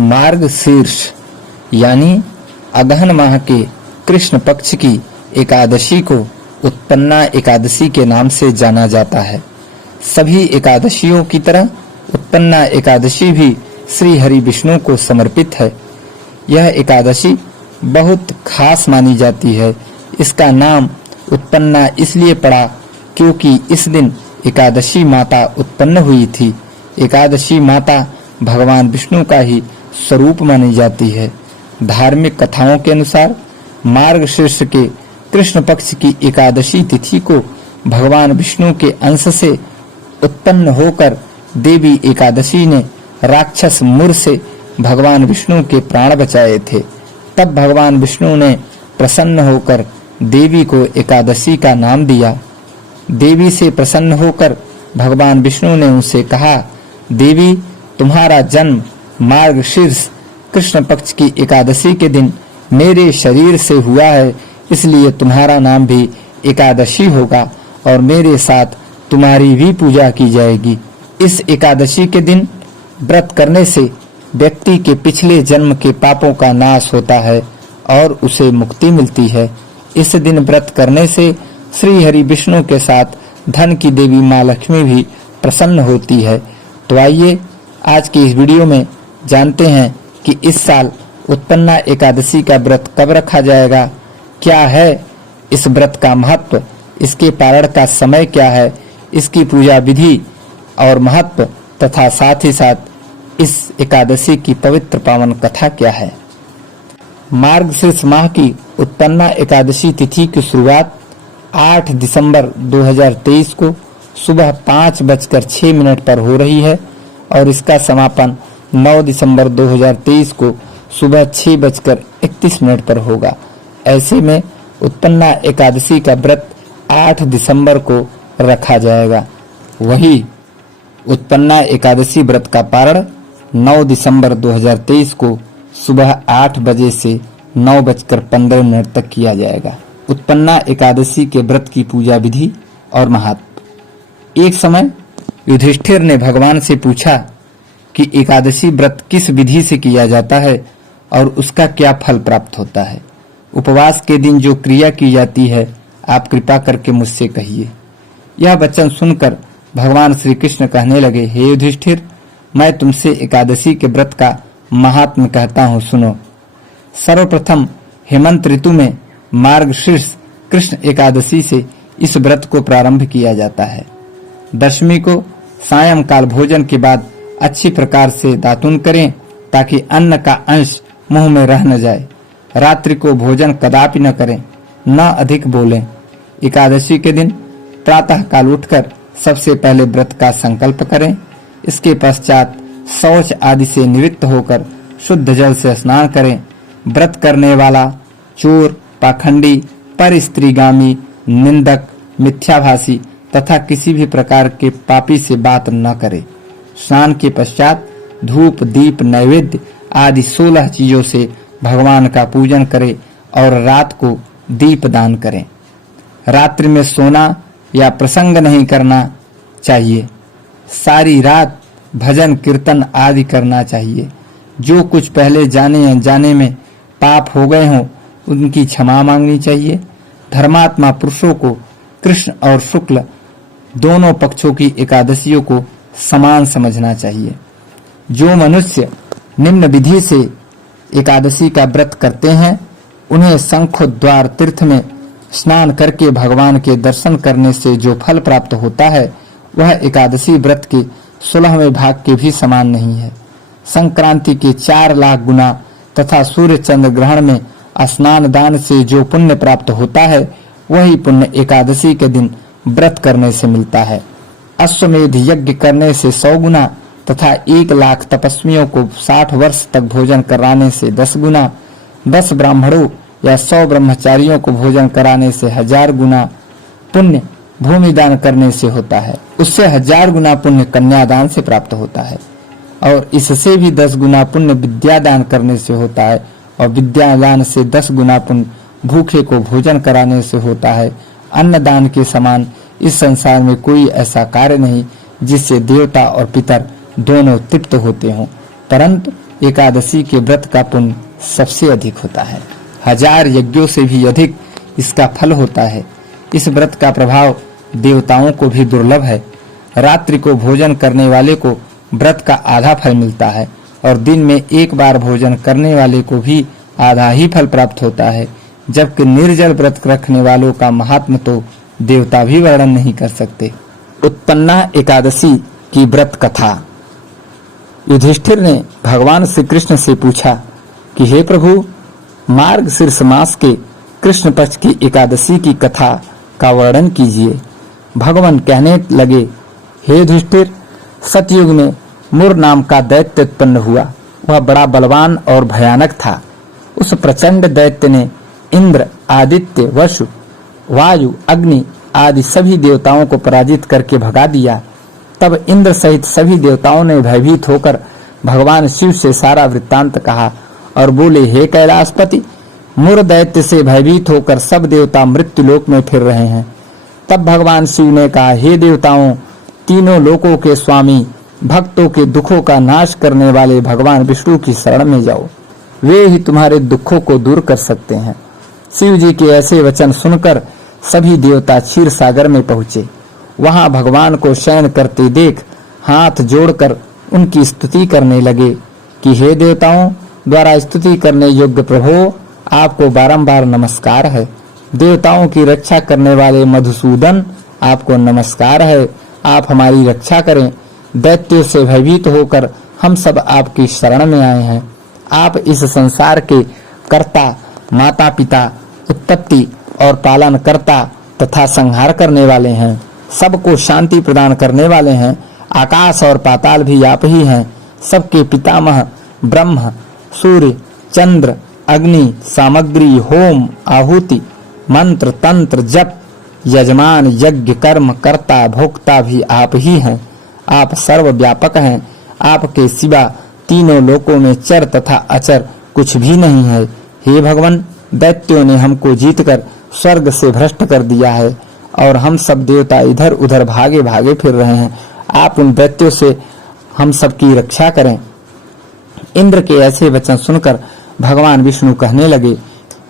मार्गशीर्ष यानी अगहन माह के कृष्ण पक्ष की एकादशी को उत्पन्ना एकादशी के नाम से जाना जाता है। सभी एकादशियों की तरह उत्पन्ना एकादशी भी श्री हरि विष्णु को समर्पित है। यह एकादशी बहुत खास मानी जाती है। इसका नाम उत्पन्ना इसलिए पड़ा क्योंकि इस दिन एकादशी माता उत्पन्न हुई थी। एकादशी माता भगवान विष्णु का ही स्वरूप मानी जाती है। धार्मिक कथाओं के अनुसार मार्गशीर्ष के कृष्ण पक्ष की एकादशी तिथि को भगवान विष्णु के अंश से उत्पन्न होकर देवी एकादशी ने राक्षस मुर से भगवान विष्णु के प्राण बचाए थे। तब भगवान विष्णु ने प्रसन्न होकर देवी को एकादशी का नाम दिया। देवी से प्रसन्न होकर भगवान विष्णु ने उनसे कहा, देवी, तुम्हारा जन्म मार्गशीर्ष कृष्ण पक्ष की एकादशी के दिन मेरे शरीर से हुआ है, इसलिए तुम्हारा नाम भी एकादशी होगा और मेरे साथ तुम्हारी भी पूजा की जाएगी। इस एकादशी के दिन व्रत करने से व्यक्ति के पिछले जन्म के पापों का नाश होता है और उसे मुक्ति मिलती है। इस दिन व्रत करने से श्री हरि विष्णु के साथ धन की देवी माँ लक्ष्मी भी प्रसन्न होती है। तो आइए आज की इस वीडियो में जानते हैं कि इस साल उत्पन्ना एकादशी का व्रत कब रखा जाएगा, क्या है इस व्रत का महत्व, इसके पारण का समय क्या है, इसकी पूजा विधि और महत्व तथा साथ ही साथ इस एकादशी की पवित्र पावन कथा क्या है। मार्गशीर्ष माह की उत्पन्ना एकादशी तिथि की शुरुआत 8 दिसंबर 2023 को सुबह 5:06 पर हो रही है और इसका समापन 9 दिसंबर 2023 को सुबह 6:31 पर होगा। ऐसे में उत्पन्ना एकादशी का व्रत 8 दिसंबर को रखा जाएगा। वही उत्पन्ना एकादशी व्रत का पारण 9 दिसंबर 2023 को सुबह 8 बजे से 9:15 तक किया जाएगा। उत्पन्ना एकादशी के व्रत की पूजा विधि और महत्व। एक समय युधिष्ठिर ने भगवान से पूछा कि एकादशी व्रत किस विधि से किया जाता है और उसका क्या फल प्राप्त होता है। उपवास के दिन जो क्रिया की जाती है आप कृपा करके मुझसे कहिए। यह वचन सुनकर भगवान श्री कृष्ण कहने लगे, हे युधिष्ठिर, मैं तुमसे एकादशी के व्रत का महात्म्य कहता हूँ, सुनो। सर्वप्रथम हेमंत ऋतु में मार्गशीर्ष कृष्ण एकादशी से इस व्रत को प्रारंभ किया जाता है। दशमी को सायंकाल भोजन के बाद अच्छी प्रकार से दातुन करें ताकि अन्न का अंश मुंह में रह न जाए। रात्रि को भोजन कदापि न करें, न अधिक बोलें। एकादशी के दिन प्रातः काल उठकर सबसे पहले व्रत का संकल्प करें। इसके पश्चात शौच आदि से निवृत्त होकर शुद्ध जल से स्नान करें। व्रत करने वाला चोर, पाखंडी, परस्त्रीगामी, निंदक, मिथ्याभाषी तथा किसी भी प्रकार के पापी से बात न करे। स्नान के पश्चात धूप, दीप, नैवेद्य आदि 16 चीजों से भगवान का पूजन करें और रात को दीप दान करें। रात्रि में सोना या प्रसंग नहीं करना चाहिए। सारी रात भजन कीर्तन आदि करना चाहिए। जो कुछ पहले जाने अनजाने में पाप हो गए हों उनकी क्षमा मांगनी चाहिए। धर्मात्मा पुरुषों को कृष्ण और शुक्ल दोनों पक्षों की एकादशियों को समान समझना चाहिए। जो मनुष्य निम्न विधि से एकादशी का व्रत करते हैं उन्हें शंखोद्वार तीर्थ में स्नान करके भगवान के दर्शन करने से जो फल प्राप्त होता है वह एकादशी व्रत के 16वें भाग के भी समान नहीं है। संक्रांति के 4 लाख गुना तथा सूर्य चंद्र ग्रहण में स्नान दान से जो पुण्य प्राप्त होता है वही पुण्य एकादशी के दिन व्रत करने से मिलता है। अश्वमेध यज्ञ करने से 100 गुना तथा 1 लाख तपस्वियों को 60 वर्ष तक भोजन कराने से 10 गुना, 10 ब्राह्मणों या 100 ब्रह्मचारियों को भोजन कराने से 1000 गुना पुण्य भूमि दान करने से होता है। उससे 1000 गुना पुण्य कन्यादान से प्राप्त होता है और इससे भी 10 गुना पुण्य विद्यादान करने से होता है और विद्यादान से 10 गुना पुण्य भूखे को भोजन कराने से होता है। अन्नदान के समान इस संसार में कोई ऐसा कार्य नहीं जिससे देवता और पितर दोनों तृप्त होते हों, परंतु एकादशी के व्रत का पुण्य सबसे अधिक होता है। 1000 यज्ञों से भी अधिक इसका फल होता है। इस व्रत का प्रभाव देवताओं को भी दुर्लभ है। रात्रि को भोजन करने वाले को व्रत का आधा फल मिलता है और दिन में एक बार भोजन करने वाले को भी आधा ही फल प्राप्त होता है, जबकि निर्जल व्रत रखने वालों का महात्म तो देवता भी वर्णन नहीं कर सकते। उत्पन्ना एकादशी की व्रत कथा। युधिष्ठिर ने भगवान श्री कृष्ण से पूछा कि हे प्रभु, मार्गशीर्ष मास के कृष्ण पक्ष की एकादशी की कथा का वर्णन कीजिए। भगवान कहने लगे, हे युधिष्ठिर, सतयुग में मुर नाम का दैत्य उत्पन्न हुआ। वह बड़ा बलवान और भयानक था। उस प्रचंड दैत्य ने इंद्र, आदित्य, वसु, वायु, अग्नि आदि सभी देवताओं को पराजित करके भगा दिया। तब इंद्र सहित सभी देवताओं ने भयभीत होकर भगवान शिव से सारा वृत्तांत कहा और बोले, हे कैलाशपति, मुर दैत्य से भयभीत होकर सब देवता मृत्युलोक में फिर रहे हैं। तब भगवान शिव ने कहा, हे देवताओं, तीनों लोकों के स्वामी, भक्तों के दुखों का नाश करने वाले भगवान विष्णु की शरण में जाओ, वे ही तुम्हारे दुखों को दूर कर सकते हैं। शिव जी के ऐसे वचन सुनकर सभी देवता क्षीर सागर में पहुंचे। वहां भगवान को शयन करते देख हाथ जोड़कर उनकी स्तुति करने लगे कि हे देवताओं द्वारा स्तुति करने योग्य प्रभु, आपको बारंबार नमस्कार है। देवताओं की रक्षा करने वाले मधुसूदन, आपको नमस्कार है। आप हमारी रक्षा करें। दैत्यों से भयभीत होकर हम सब आपकी शरण में आए हैं। आप इस संसार के कर्ता, माता पिता, उत्पत्ति और पालन करता तथा संहार करने वाले हैं। सबको शांति प्रदान करने वाले हैं। आकाश और पाताल भी आप ही हैं। सबके पितामह ब्रह्म, सूर्य, चंद्र, अग्नि, सामग्री, होम, आहुति, मंत्र, तंत्र, जप, यजमान, यज्ञ, कर्म, कर्ता, भोक्ता भी आप ही हैं। आप सर्वव्यापक हैं। आपके सिवा तीनों लोकों में चर तथा अचर कुछ भी नहीं है। हे भगवान, दैत्यों ने हमको जीतकर स्वर्ग से भ्रष्ट कर दिया है और हम सब देवता इधर उधर भागे भागे फिर रहे हैं। आप उन दैत्यों से हम सबकी रक्षा करें। इंद्र के ऐसे वचन सुनकर भगवान विष्णु कहने लगे,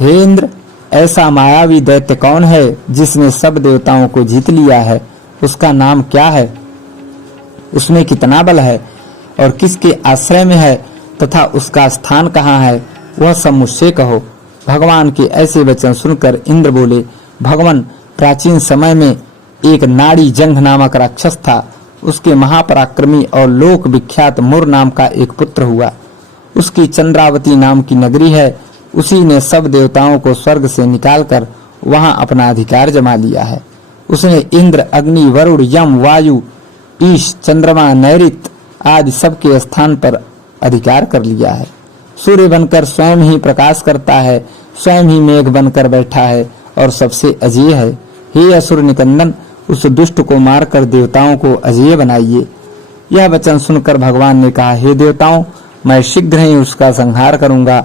हे इंद्र, ऐसा मायावी दैत्य कौन है जिसने सब देवताओं को जीत लिया है? उसका नाम क्या है? उसमें कितना बल है और किसके आश्रय में है तथा उसका स्थान कहाँ है? वह सब मुझसे कहो। भगवान के ऐसे वचन सुनकर इंद्र बोले, भगवान, प्राचीन समय में एक नाड़ी जंघ नामक राक्षस था। उसके महापराक्रमी और लोक विख्यात मुर नाम का एक पुत्र हुआ। उसकी चंद्रावती नाम की नगरी है। उसी ने सब देवताओं को स्वर्ग से निकालकर वहां अपना अधिकार जमा लिया है। उसने इंद्र, अग्नि, वरुण, यम, वायु, ईश, चंद्रमा, नैऋत्य आदि सबके स्थान पर अधिकार कर लिया है। सूर्य बनकर स्वयं ही प्रकाश करता है, स्वयं ही मेघ बनकर बैठा है और सबसे अजेय है। हे असुर निकंदन, उस दुष्ट को मारकर देवताओं को अजेय बनाइए। यह वचन सुनकर भगवान ने कहा, हे देवताओं, मैं शीघ्र ही उसका संहार करूंगा।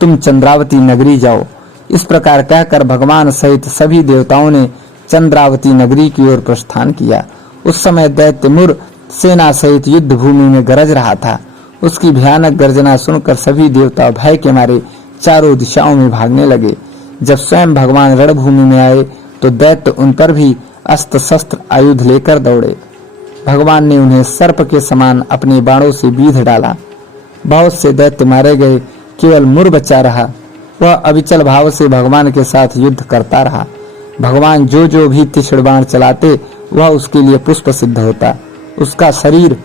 तुम चंद्रावती नगरी जाओ। इस प्रकार कहकर भगवान सहित सभी देवताओं ने चंद्रावती नगरी की ओर प्रस्थान किया। उस समय दैत्य मुर सेना सहित युद्ध भूमि में गरज रहा था। उसकी भयानक गर्जना सुनकर सभी देवता भय के मारे चारों दिशाओं में भागने लगे। जब स्वयं भगवान रणभूमि में आए तो दैत्य उन पर भी अस्त्र शस्त्र आयुध लेकर दौड़े। भगवान ने उन्हें सर्प के समान अपने बाणों से बीध डाला। बहुत से दैत्य मारे गए, केवल मुर बचा रहा। वह अविचल भाव से भगवान के साथ युद्ध करता रहा। भगवान जो भी तीक्ष्ण बाण चलाते वह उसके लिए पुष्प सिद्ध होता। उसका शरीर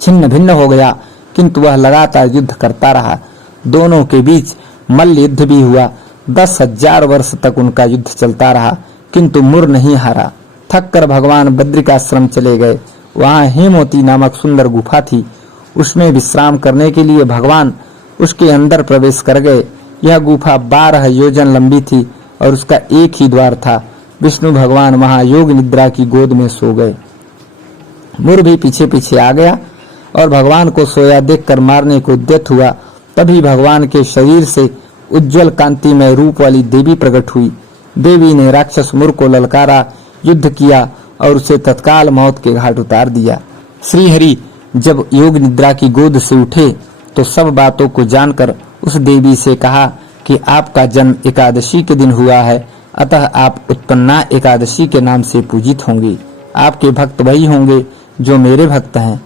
छिन्न भिन्न हो गया, किंतु वह लगातार युद्ध करता रहा। दोनों के बीच मल्ल युद्ध भी हुआ। 10,000 वर्ष तक उनका युद्ध चलता रहा, किंतु मुर नहीं हारा। थक कर भगवान बद्रिकाश्रम चले गए। वहां हेमवती नामक सुंदर गुफा थी। उसमें विश्राम करने के लिए भगवान उसके अंदर प्रवेश कर गए। यह गुफा 12 योजन लंबी थी और उसका एक ही द्वार था। विष्णु भगवान वहां योग निद्रा की गोद में सो गए। मुर भी पीछे पीछे आ गया और भगवान को सोया देखकर मारने को उद्यत हुआ। तभी भगवान के शरीर से उज्जवल कांति में रूप वाली देवी प्रकट हुई। देवी ने राक्षस मुर को ललकारा, युद्ध किया और उसे तत्काल मौत के घाट उतार दिया। श्री हरि जब योग निद्रा की गोद से उठे तो सब बातों को जानकर उस देवी से कहा कि आपका जन्म एकादशी के दिन हुआ है, अतः आप उत्पन्ना एकादशी के नाम से पूजित होंगे। आपके भक्त वही होंगे जो मेरे भक्त हैं।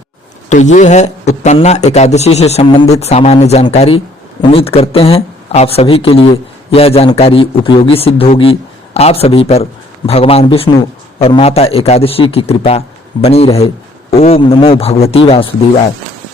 तो ये है उत्पन्ना एकादशी से संबंधित सामान्य जानकारी। उम्मीद करते हैं आप सभी के लिए यह जानकारी उपयोगी सिद्ध होगी। आप सभी पर भगवान विष्णु और माता एकादशी की कृपा बनी रहे। ओम नमो भगवती वासुदेवाय।